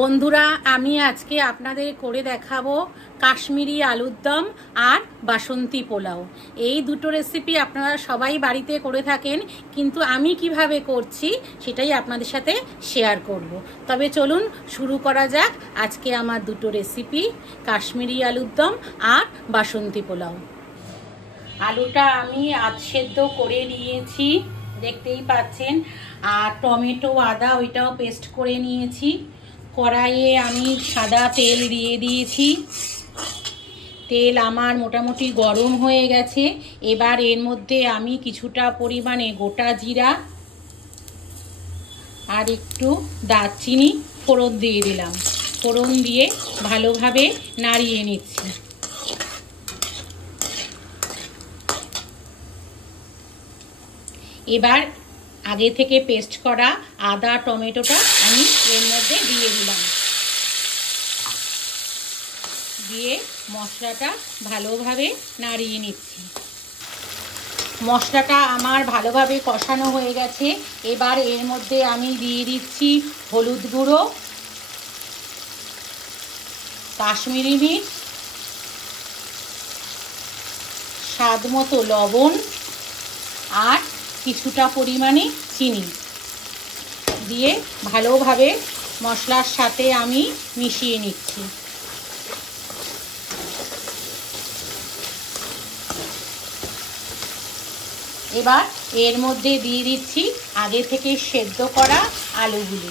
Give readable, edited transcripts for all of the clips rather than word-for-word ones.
বন্ধুরা, আমি আজকে আপনাদের করে দেখাবো কাশ্মীরি আলুর দম আর বাসন্তী পোলাও। এই দুটো রেসিপি আপনারা সবাই বাড়িতে করে থাকেন, কিন্তু আমি কিভাবে করছি সেটাই আপনাদের সাথে শেয়ার করব। তবে চলুন শুরু করা যাক আজকে আমার দুটো রেসিপি, কাশ্মীরি আলুর দম আর বাসন্তী পোলাও। আলুটা আমি আধ সেদ্ধ করে নিয়েছি, দেখতেই পাচ্ছেন। আর টমেটো, আদা ওইটাও পেস্ট করে নিয়েছি। কড়াইয়ে আমি সাদা তেল দিয়ে দিয়েছি। তেল আমার মোটামুটি গরম হয়ে গেছে। এবার এর মধ্যে আমি কিছুটা পরিমাণে গোটা জিরা আর একটু দারচিনি ফোড়ন দিয়ে দিলাম। ফোড়ন দিয়ে ভালোভাবে নাড়িয়ে নিচ্ছি। এবার আগে থেকে পেস্ট করা আদা টমেটোটা আমি এর মধ্যে দিয়ে দিলাম। দিয়ে মশলাটা ভালোভাবে নাড়িয়ে নিচ্ছি। মশলাটা আমার ভালোভাবে কষানো হয়ে গেছে। এবার এর মধ্যে আমি দিয়ে দিচ্ছি হলুদ গুঁড়ো, কাশ্মীরি মির্চ, স্বাদ মতো লবণ আর কিছুটা পরিমাণে চিনি দিয়ে ভালোভাবে মশলার সাথে আমি মিশিয়ে নিচ্ছি। এবার এর মধ্যে দিয়ে দিচ্ছি আগে থেকে সেদ্ধ করা আলুগুলি।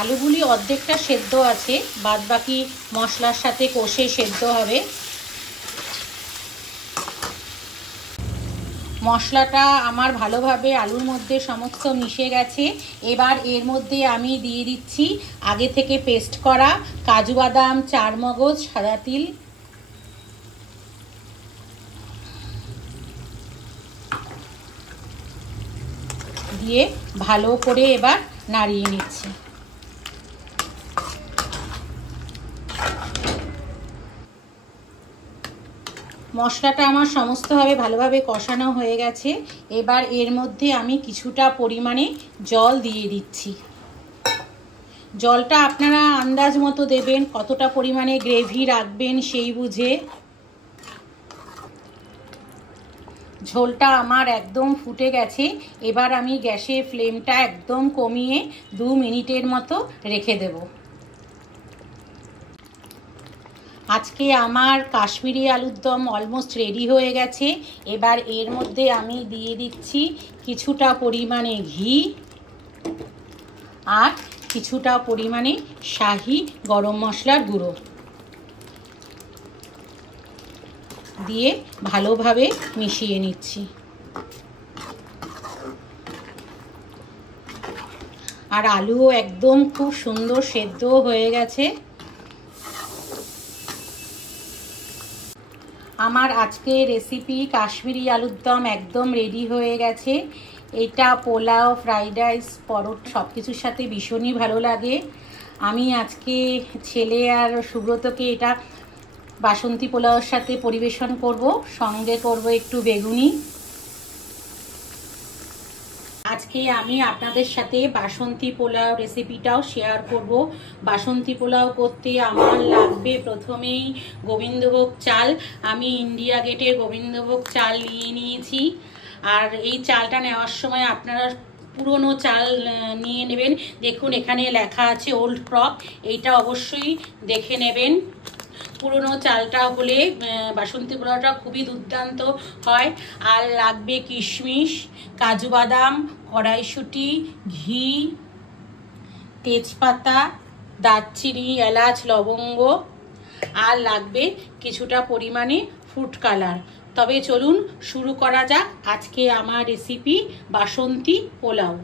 আলুগুলি অর্ধেকটা সেদ্ধ আছে, বাদ বাকি মশলার সাথে কষে সেদ্ধ হবে। মশলাটা আমার ভালোভাবে আলুর মধ্যে সমস্ত মিশে গেছে। এবার এর মধ্যে আমি দিয়ে দিচ্ছি আগে থেকে পেস্ট করা কাজু বাদাম, চারমগজ, সাদা তিল দিয়ে ভালো করে এবার নাড়িয়ে নিচ্ছি। মশলাটা আমার সমস্তভাবে ভালোভাবে কষানো হয়ে গেছে। এবার এর মধ্যে আমি কিছুটা পরিমাণে জল দিয়ে দিচ্ছি। জলটা আপনারা আন্দাজ মতো দেবেন, কতটা পরিমাণে গ্রেভি রাখবেন সেই বুঝে। ঝোলটা আমার একদম ফুটে গেছে। এবার আমি গ্যাসের ফ্লেমটা একদম কমিয়ে 2 মিনিটের মতো রেখে দেব। আজকে আমার কাশ্মীরি আলুর দম অলমোস্ট রেডি হয়ে গেছে। এবার এর মধ্যে আমি দিয়ে দিচ্ছি কিছুটা পরিমাণে ঘি আর কিছুটা পরিমাণে শাহি গরম মশলার গুঁড়ো দিয়ে ভালোভাবে মিশিয়ে নিচ্ছি। আর আলুও একদম খুব সুন্দর সেদ্ধ হয়ে গেছে। আমার আজকে রেসিপি কাশ্মীরি আলুর দম একদম রেডি হয়ে গেছে। এটা পোলাও, ফ্রাইড রাইস, পরোটা সব কিছুর সাথে ভীষণই ভালো লাগে। আমি আজকে ছেলে আর সুব্রতকে এটা বাসন্তী পোলাওর সাথে পরিবেশন করব, সঙ্গে করব একটু বেগুনি। আজকে আমি আপনাদের সাথে বাসন্তী পোলাও রেসিপিটাও শেয়ার করব। বাসন্তী পোলাও করতে আমার লাগবে প্রথমেই গোবিন্দভোগ চাল। আমি ইন্ডিয়া গেটের গোবিন্দভোগ চাল নিয়েছি। আর এই চালটা নেওয়ার সময় আপনারা পুরনো চাল নিয়ে নেবেন। দেখুন এখানে লেখা আছে ওল্ড ক্রপ, এইটা অবশ্যই দেখে নেবেন। পুরনো চালটা হলে বাসন্তী পোলাওটা খুবই দুর্দান্ত হয়। আর লাগবে কিশমিশ, কাজু বাদাম, কড়াইশুঁটি, ঘি, তেজপাতা, দারচিনি, এলাচ, লবঙ্গ, আর লাগবে কিছুটা পরিমাণে ফুড কালার। তবে চলুন শুরু করা যাক আজকে আমার রেসিপি বাসন্তী পোলাও।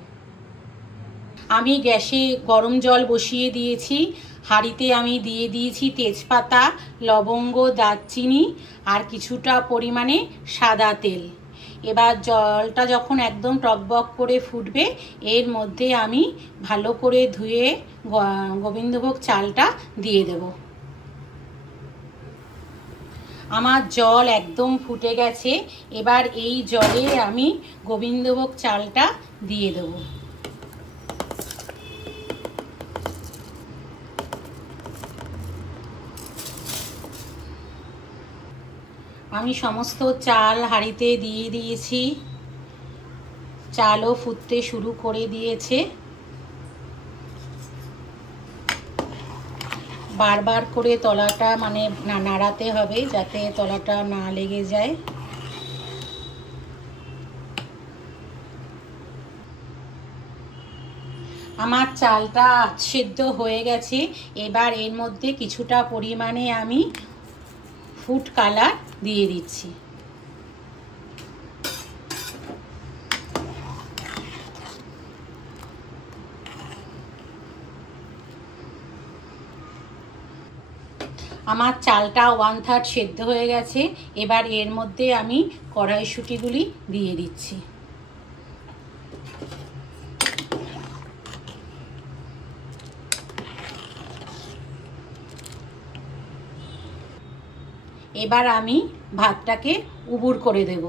আমি গ্যাসে গরম জল বসিয়ে দিয়েছি। হাঁড়িতে আমি দিয়ে দিয়েছি তেজপাতা, লবঙ্গ, দারচিনি আর কিছুটা পরিমাণে সাদা তেল। এবার জলটা যখন একদম টকবক করে ফুটবে, এর মধ্যে আমি ভালো করে ধুয়ে গোবিন্দভোগ চালটা দিয়ে দেব। আমার জল একদম ফুটে গেছে। এবার এই জলে আমি গোবিন্দভোগ চালটা দিয়ে দেব। আমি সমস্ত চাল হাঁড়িতে দিয়ে দিয়েছি। চালও ফুটতে শুরু করে দিয়েছে। বারবার করে তলাটা মানে নাড়াতে হবে যাতে তলাটা না লেগে যায়। আমার চালটা সেদ্ধ হয়ে গেছে। এবার এর মধ্যে কিছুটা পরিমাণে আমি ফুড কালার দিয়ে দিচ্ছি। আমার চালটা 1/3 সেদ্ধ হয়ে গেছে। এবার এর মধ্যে আমি কড়াইশুঁটিগুলি দিয়ে দিচ্ছি। এবার আমি ভাতটাকে উবুর করে দেব।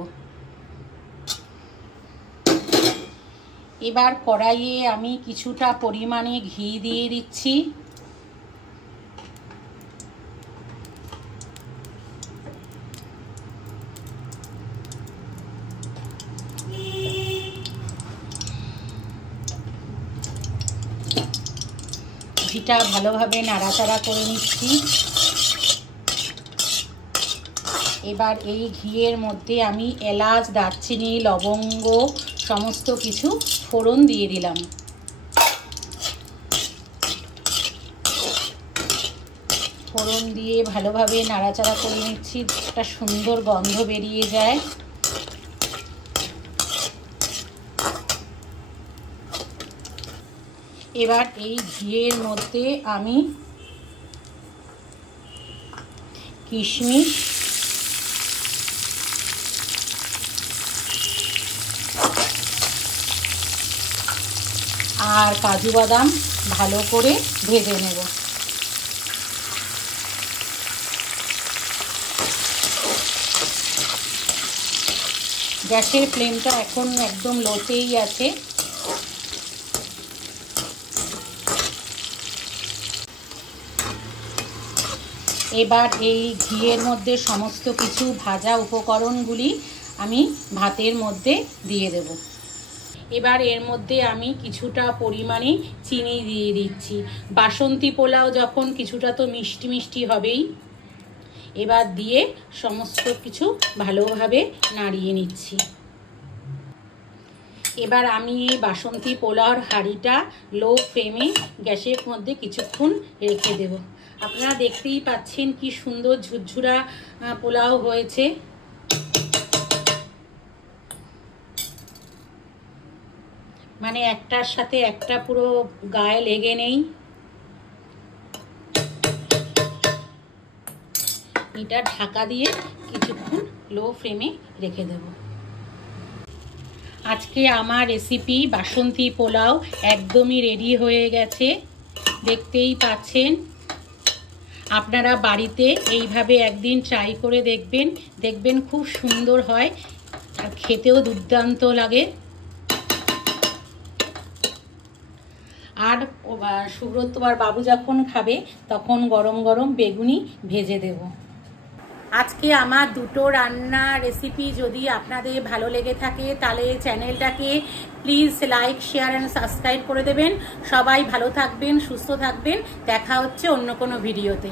এবার কড়াইয়ে আমি কিছুটা পরিমাণে ঘি দিয়ে দিচ্ছি। ঘিটা ভালোভাবে নাড়াচাড়া করে নিচ্ছি। এবার এই ঘিয়ের মধ্যে আমি এলাচ, দারচিনি, লবঙ্গ সমস্ত কিছু ফোড়ন দিয়ে দিলাম। ফোড়ন দিয়ে ভালোভাবে নাড়াচাড়া করে নিচ্ছি, একটা সুন্দর গন্ধ বেরিয়ে যায়। এবার এই ঘিয়ের মধ্যে আমি কিশমিশ আর কাজু বাদাম ভালো করে ভেজে নেব। গ্যাসের ফ্লেমটা এখন একদম লোতেই আছে। এবার এই ঘিয়ের মধ্যে সমস্ত কিছু ভাজা উপকরণগুলি আমি ভাতের মধ্যে দিয়ে দেব। এবার এর মধ্যে আমি কিছুটা পরিমাণে চিনি দিয়ে দিচ্ছি। বাসন্তী পোলাও যখন কিছুটা তো মিষ্টি মিষ্টি হবেই। এবার দিয়ে সমস্ত কিছু ভালোভাবে নাড়িয়ে নিচ্ছি। এবার আমি এই বাসন্তী পোলাওর হাঁড়িটা লো ফ্লেমে গ্যাসের মধ্যে কিছুক্ষণ রেখে দেব। আপনারা দেখতেই পাচ্ছেন কি সুন্দর ঝুরঝুরা পোলাও হয়েছে। মানে একটার সাথে একটা পুরো গায়ে লেগে নেই। এটা ঢাকা দিয়ে কিছুক্ষণ লো ফ্লেমে রেখে দেব। আজকে আমার রেসিপি বাসন্তী পোলাও একদমই রেডি হয়ে গেছে, দেখতেই পাচ্ছেন। আপনারা বাড়িতে এইভাবে একদিন ট্রাই করে দেখবেন, দেখবেন খুব সুন্দর হয় আর খেতেও দুর্দান্ত লাগে। আর সুব্রত আর বাবু যখন খাবে তখন গরম গরম বেগুনি ভেজে দেব। আজকে আমার দুটো রান্না রেসিপি যদি আপনাদের ভালো লেগে থাকে তাহলে চ্যানেলটাকে please like, share and subscribe করে দেবেন। সবাই ভালো থাকবেন, সুস্থ থাকবেন। দেখা হচ্ছে অন্য কোনো ভিডিওতে।